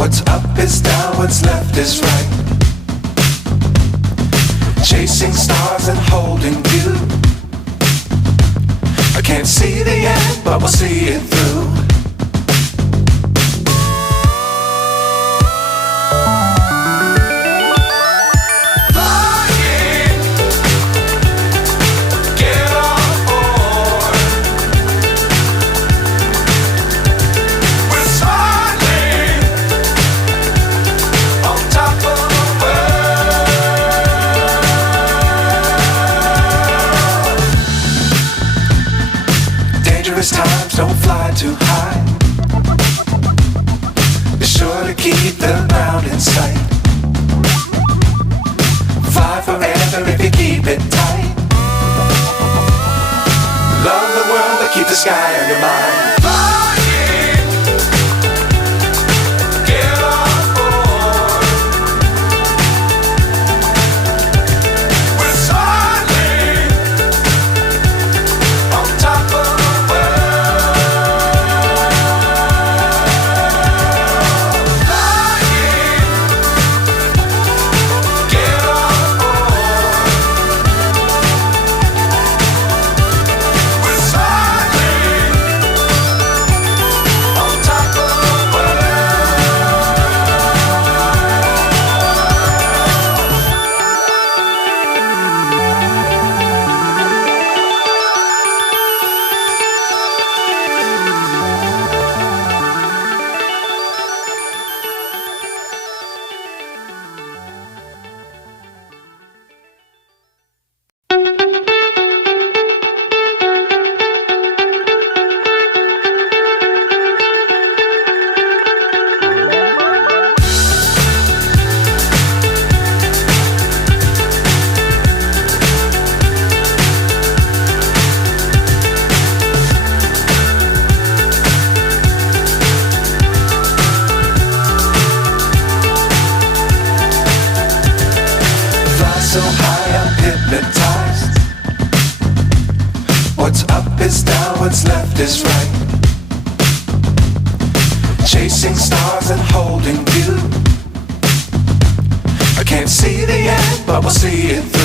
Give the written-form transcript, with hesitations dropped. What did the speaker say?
What's up is down, what's left is right. Chasing stars and holding you. I can't see the end, but we'll see it through. Times don't fly too high. Be sure to keep the ground in sight. Fly forever if you keep it tight. Love the world but keep the sky on your mind. So high I'm hypnotized. What's up is down, what's left is right. Chasing stars and holding you. I can't see the end, but we'll see it through.